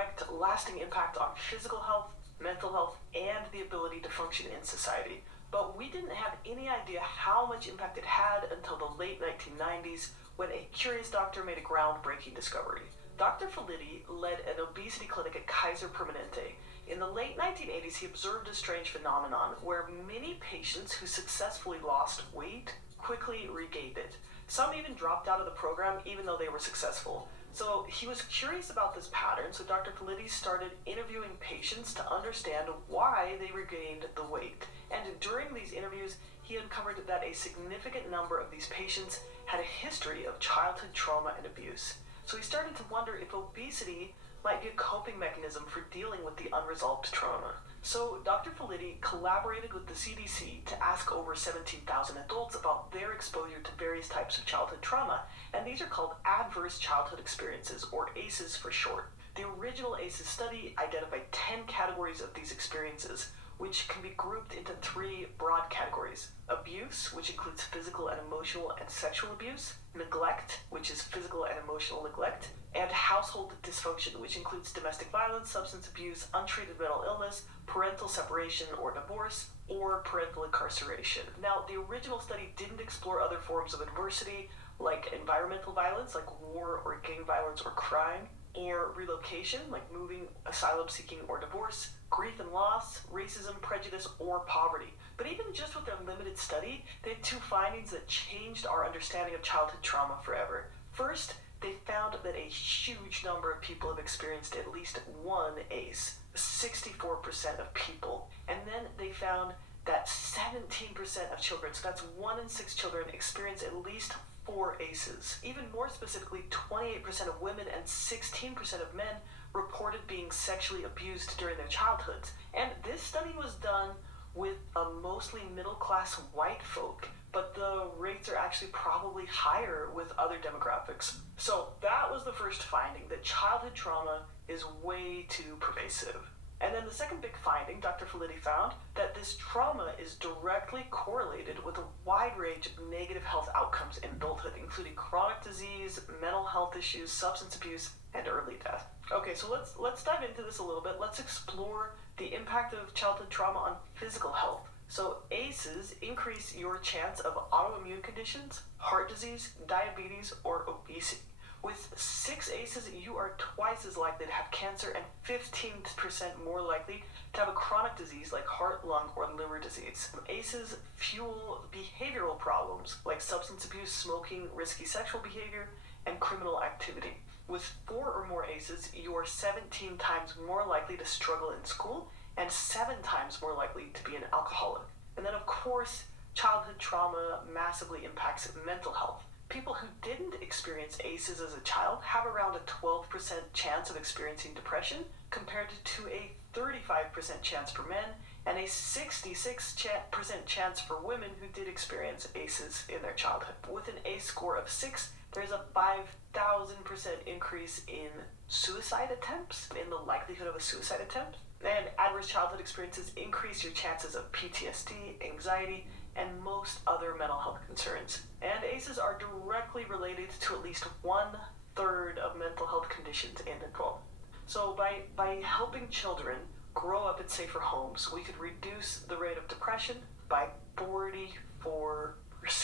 direct, lasting impact on physical health, mental health, and the ability to function in society. But we didn't have any idea how much impact it had until the late 1990s when a curious doctor made a groundbreaking discovery. Dr. Felitti led an obesity clinic at Kaiser Permanente. In the late 1980s, he observed a strange phenomenon where many patients who successfully lost weight quickly regained it. Some even dropped out of the program even though they were successful. So he was curious about this pattern, so Dr. Felitti started interviewing patients to understand why they regained the weight. And during these interviews, he uncovered that a significant number of these patients had a history of childhood trauma and abuse. So he started to wonder if obesity might be a coping mechanism for dealing with the unresolved trauma. So Dr. Felitti collaborated with the CDC to ask over 17,000 adults about their exposure to various types of childhood trauma, and these are called adverse childhood experiences, or ACEs for short. The original ACEs study identified 10 categories of these experiences, which can be grouped into 3 broad categories: abuse, which includes physical and emotional and sexual abuse; neglect, which is physical and emotional neglect; and household dysfunction, which includes domestic violence, substance abuse, untreated mental illness, parental separation or divorce, or parental incarceration. Now, the original study didn't explore other forms of adversity, like environmental violence, like war or gang violence or crime, or relocation, like moving, asylum seeking, or divorce, grief and loss, racism, prejudice, or poverty. But even just with their limited study, they had 2 findings that changed our understanding of childhood trauma forever. First, they found that a huge number of people have experienced at least one ACE, 64% of people. And then they found that 17% of children, so that's 1 in 6 children, experience at least 4 ACEs. Even more specifically, 28% of women and 16% of men reported being sexually abused during their childhoods. And this study was done with mostly middle-class white folk, but the rates are actually probably higher with other demographics. So that was the first finding, that childhood trauma is way too pervasive. And then the second big finding, Dr. Felitti found that this trauma is directly correlated with a wide range of negative health outcomes in adulthood, including chronic disease, mental health issues, substance abuse, and early death. Okay, so let's dive into this a little bit. Let's explore the impact of childhood trauma on physical health. So ACEs increase your chance of autoimmune conditions, heart disease, diabetes, or obesity. With 6 ACEs, you are twice as likely to have cancer and 15% more likely to have a chronic disease like heart, lung, or liver disease. ACEs fuel behavioral problems like substance abuse, smoking, risky sexual behavior, and criminal activity. With 4 or more ACEs, you are 17 times more likely to struggle in school and 7 times more likely to be an alcoholic. And then, of course, childhood trauma massively impacts mental health. People who didn't experience ACEs as a child have around a 12% chance of experiencing depression, compared to a 35% chance for men and a 66% chance for women who did experience ACEs in their childhood. With an ACE score of 6, there's a 5,000% increase in suicide attempts, in the likelihood of a suicide attempt. And adverse childhood experiences increase your chances of PTSD, anxiety, and most other mental health concerns. And ACEs are directly related to at least 1/3 of mental health conditions in adults. So by helping children grow up in safer homes, we could reduce the rate of depression by 44%.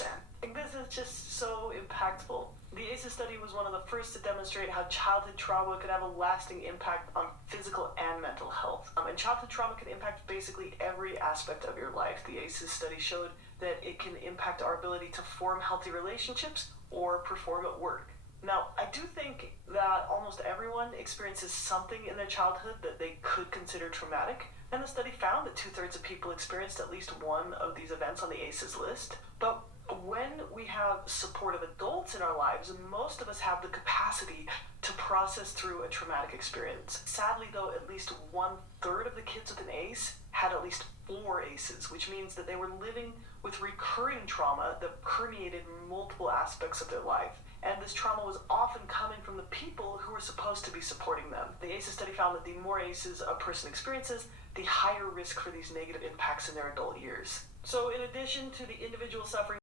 I think this is just so impactful. The ACEs study was one of the first to demonstrate how childhood trauma could have a lasting impact on physical and mental health. And childhood trauma can impact basically every aspect of your life. The ACEs study showed that it can impact our ability to form healthy relationships or perform at work. Now, I do think that almost everyone experiences something in their childhood that they could consider traumatic, and the study found that 2/3 of people experienced at least one of these events on the ACEs list. But when we have supportive adults in our lives, most of us have the capacity to process through a traumatic experience. Sadly, though, at least 1/3 of the kids with an ACE had at least 4 ACEs, which means that they were living with recurring trauma that permeated multiple aspects of their life. And this trauma was often coming from the people who were supposed to be supporting them. The ACEs study found that the more ACEs a person experiences, the higher risk for these negative impacts in their adult years. So in addition to the individual suffering